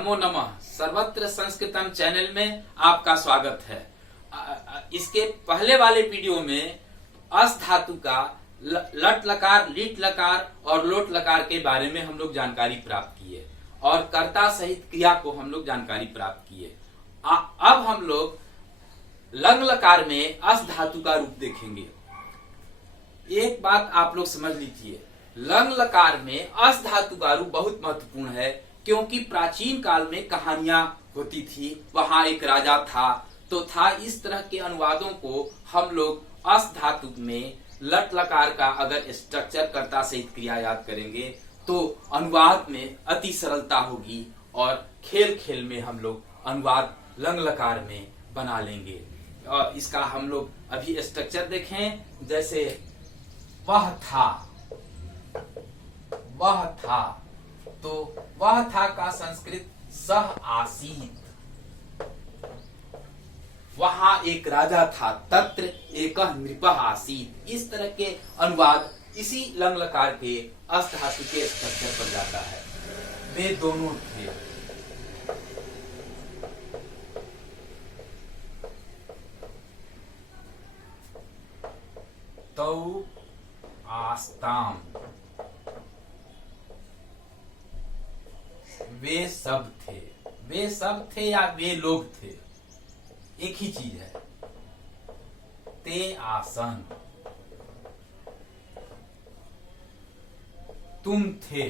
नमो नमः सर्वत्र संस्कृतम चैनल में आपका स्वागत है। इसके पहले वाले वीडियो में अस धातु का लट लकार, लीट लकार और लोट लकार के बारे में हम लोग जानकारी प्राप्त किए और कर्ता सहित क्रिया को हम लोग जानकारी प्राप्त किए। अब हम लोग लंग लकार में अस धातु का रूप देखेंगे। एक बात आप लोग समझ लीजिए, लंग लकार में अस धातु का रूप बहुत महत्वपूर्ण है, क्योंकि प्राचीन काल में कहानियां होती थी। वहां एक राजा था तो था इस तरह के अनुवादों को हम लोग अस धातु में लट लकार का अगर स्ट्रक्चर कर्ता सहित क्रिया याद करेंगे तो अनुवाद में अति सरलता होगी और खेल खेल में हम लोग अनुवाद लंग लकार में बना लेंगे। और इसका हम लोग अभी स्ट्रक्चर देखें। जैसे वह था, वह था, तो वह था का संस्कृत सह आसीत। वहां एक राजा था, तत्र एकः नृपः आसीत। इस तरह के अनुवाद इसी लंग लकार के अस धातु के स्ट्रक्चर पर जाता है। वे दोनों थे, तौ आस्ताम, वे सब थे। वे सब थे या वे लोग थे, एक ही चीज है। ते आसन, तुम थे।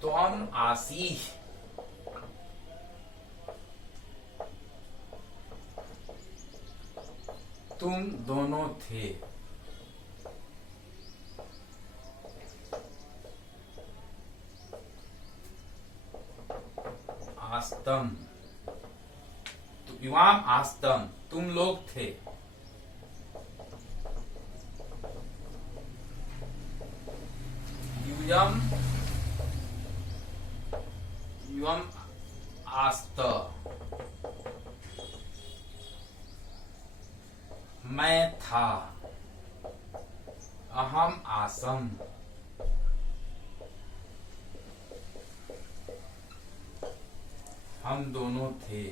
त्वम आसीः, तुम दोनों थे। आस्तम, युवाम आस्तम, तुम लोग थे। युयम, युवम आस्त, मैं था। अहम आसम, हम दोनों थे।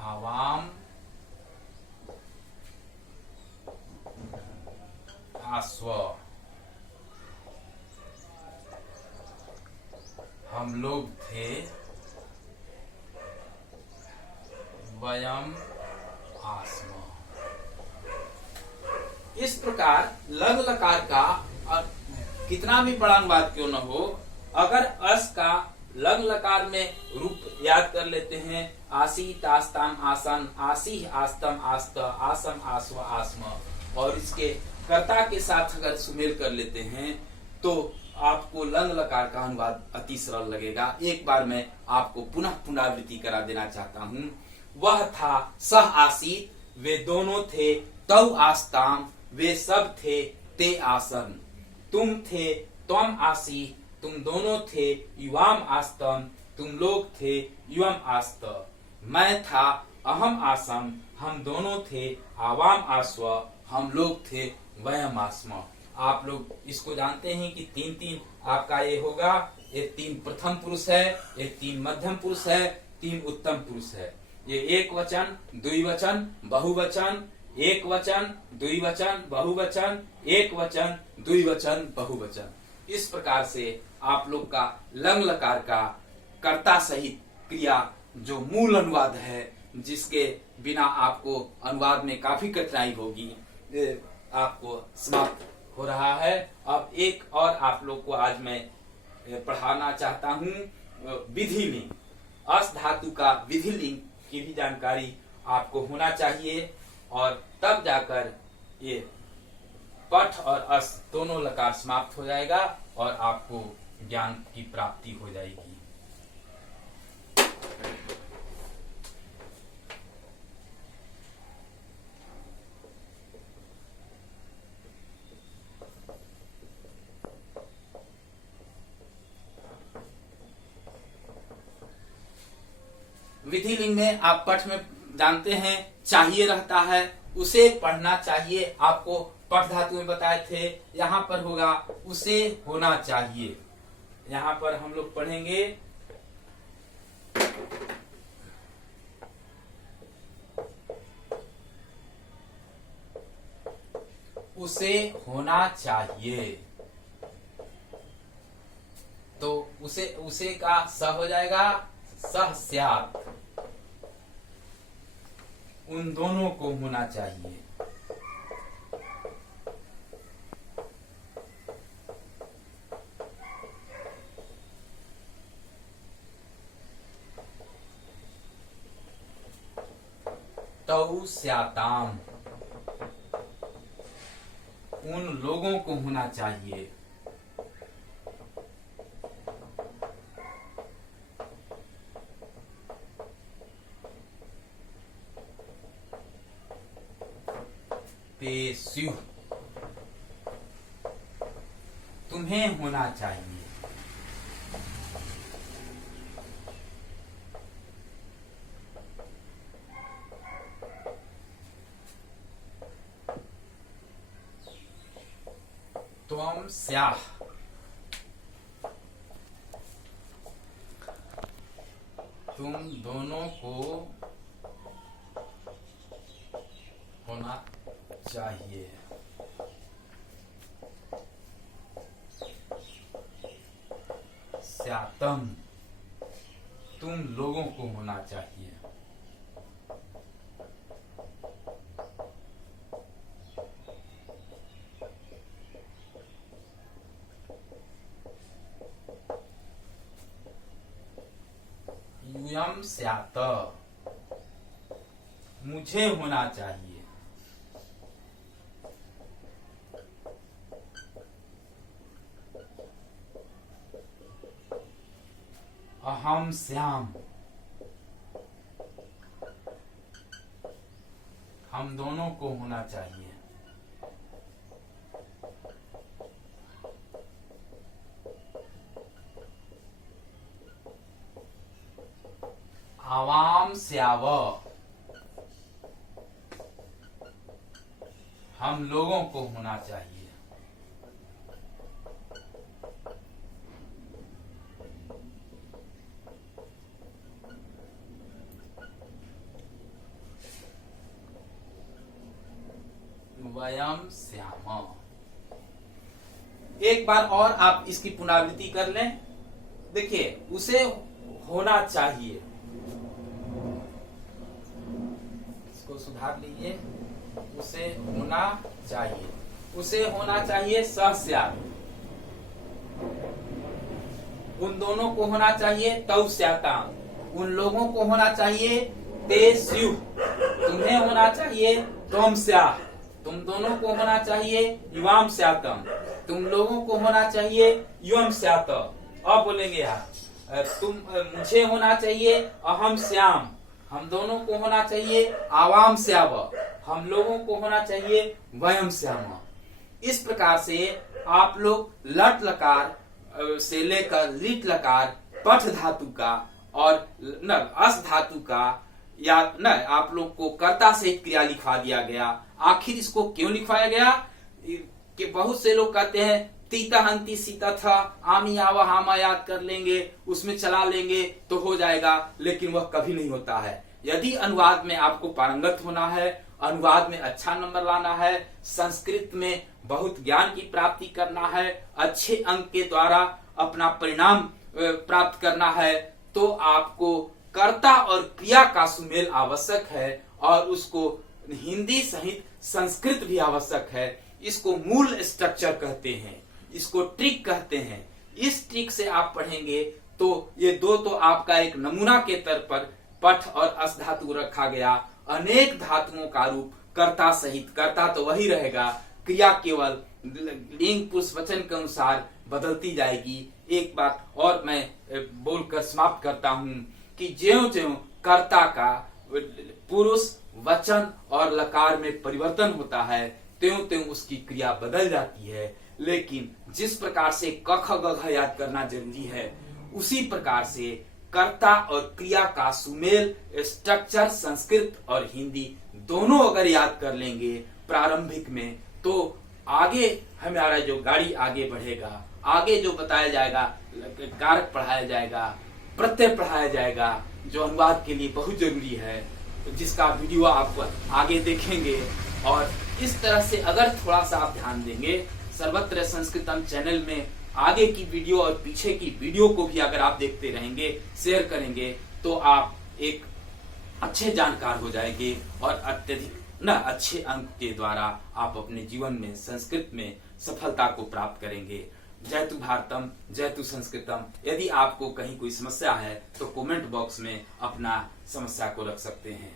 आवाम आस्व, हम लोग थे। वयम आस्म। इस प्रकार लंग लकार का कितना भी बड़ा अनुवाद क्यों न हो, अगर अस का लंग लकार में रूप याद कर लेते हैं, आसीत, आस्ताम, आसन, आसीह, आस्तम, आस्त, आसम, आस्व, आस्म, और इसके कर्ता के साथ अगर सुमेल कर लेते हैं तो आपको लंग लकार का अनुवाद अति सरल लगेगा। एक बार मैं आपको पुनः पुनरावृत्ति करा देना चाहता हूँ। वह था, सह आसीत, वे दोनों थे। तौ आस्ताम, वे सब थे। ते आसन, तुम थे। त्वम आसी, तुम दोनों थे। युवाम आस्तम, तुम लोग थे। युवम आस्त, मैं था। अहम आसम, हम दोनों थे। आवाम आस्व, हम लोग थे। वयम आस्म। आप लोग इसको जानते हैं कि तीन तीन आपका ये होगा। ये तीन प्रथम पुरुष है, ये तीन मध्यम पुरुष है, तीन उत्तम पुरुष है। ये एक वचन, द्विवचन, बहुवचन, एक वचन, द्विवचन, बहुवचन, एक वचन, द्विवचन, बहुवचन। इस प्रकार से आप लोग का लंग लकार का कर्ता सहित क्रिया जो मूल अनुवाद है, जिसके बिना आपको अनुवाद में काफी कठिनाई होगी, आपको समाप्त हो रहा है। अब एक और आप लोग को आज मैं पढ़ाना चाहता हूँ, विधि लिंग। अस धातु का विधि लिंग की भी जानकारी आपको होना चाहिए, और तब जाकर ये पठ और अस दोनों लकार समाप्त हो जाएगा और आपको ज्ञान की प्राप्ति हो जाएगी। विधि लिंग में आप पठ में जानते हैं चाहिए रहता है, उसे पढ़ना चाहिए। आपको पठ धातु में बताए थे, यहाँ पर होगा उसे होना चाहिए। यहाँ पर हम लोग पढ़ेंगे उसे होना चाहिए, तो उसे का स हो जाएगा सह स्यात्, उन दोनों को होना चाहिए। तौ स्याताम, उन लोगों को होना चाहिए। ते स्युः, तुम्हें होना चाहिए। त्वं स्याः, तुम दोनों को होना चाहिए। स्यातम, तुम लोगों को होना चाहिए। यूयं स्यात्, मुझे होना चाहिए। अहम स्याम, हम दोनों को होना चाहिए। आवाम स्याव, हम लोगों को होना चाहिए। वयम स्याम। एक बार और आप इसकी पुनरावृत्ति कर लें। देखिए, उसे होना चाहिए, इसको सुधार लीजिए। उसे होना चाहिए, उसे होना चाहिए सह स्यात्, उन दोनों को होना चाहिए तौ स्याताम्, उन लोगों को होना चाहिए ते स्युः, तुम्हें होना चाहिए त्वं स्याः, तुम दोनों को होना चाहिए युवाम स्यातम, तुम लोगों को होना चाहिए युवम स्यात्। अब बोलेंगे यार, तुम मुझे होना चाहिए अहम स्याम, हम दोनों को होना चाहिए आवाम स्याव, हम लोगों को होना चाहिए वयम स्याम। इस प्रकार से आप लोग लट लकार से लेकर लिट लकार पठ धातु का और न अस धातु का या न आप लोग को कर्ता से क्रिया लिखवा दिया गया। आखिर इसको क्यों लिखवाया गया कि बहुत से लोग कहते हैं तीता हंती सीता था, आमी आवा हामा याद कर लेंगे, उसमें चला लेंगे तो हो जाएगा, लेकिन वह कभी नहीं होता है। यदि अनुवाद में आपको पारंगत होना है, अनुवाद में अच्छा नंबर लाना है, संस्कृत में बहुत ज्ञान की प्राप्ति करना है, अच्छे अंक के द्वारा अपना परिणाम प्राप्त करना है, तो आपको कर्ता और क्रिया का सुमेल आवश्यक है और उसको हिंदी सहित संस्कृत भी आवश्यक है। इसको मूल स्ट्रक्चर कहते हैं, इसको ट्रिक कहते हैं। इस ट्रिक से आप पढ़ेंगे तो ये दो तो आपका एक नमूना के तौर पर पठ और अस धातु रखा गया। अनेक धातुओं का रूप कर्ता सहित, कर्ता तो वही रहेगा, क्रिया केवल लिंग पुरुष वचन के अनुसार बदलती जाएगी। एक बात और मैं बोलकर समाप्त करता हूं कि ज्यों ज्यों कर्ता का पुरुष वचन और लकार में परिवर्तन होता है, त्यों त्यों उसकी क्रिया बदल जाती है। लेकिन जिस प्रकार से क ख ग घ याद करना जरूरी है, उसी प्रकार से कर्ता और क्रिया का सुमेल स्ट्रक्चर संस्कृत और हिंदी दोनों अगर याद कर लेंगे प्रारंभिक में, तो आगे हमारा जो गाड़ी आगे बढ़ेगा। आगे जो बताया जाएगा, कारक पढ़ाया जाएगा, प्रत्यय पढ़ाया जाएगा, जो अनुवाद के लिए बहुत जरूरी है, जिसका वीडियो आप आगे देखेंगे। और इस तरह से अगर थोड़ा सा आप ध्यान देंगे, सर्वत्र संस्कृतम चैनल में आगे की वीडियो और पीछे की वीडियो को भी अगर आप देखते रहेंगे, शेयर करेंगे, तो आप एक अच्छे जानकार हो जाएंगे और अत्यधिक अच्छे अंक के द्वारा आप अपने जीवन में संस्कृत में सफलता को प्राप्त करेंगे। जयतु भारतम, जयतु संस्कृतम। यदि आपको कहीं कोई समस्या है तो कमेंट बॉक्स में अपना समस्या को रख सकते हैं।